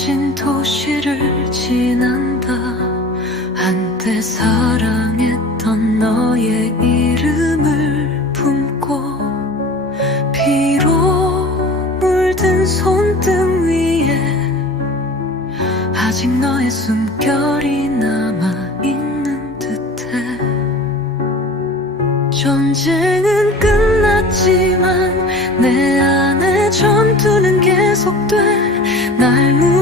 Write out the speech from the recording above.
무너진 도시를 지난다. 한때 사랑했던 너의 이름을 품고 피로 물든 손등 위에 아직 너의 숨결이 남아있는 듯해. 전쟁은 끝났지만 내 전투는 계속돼 날 무.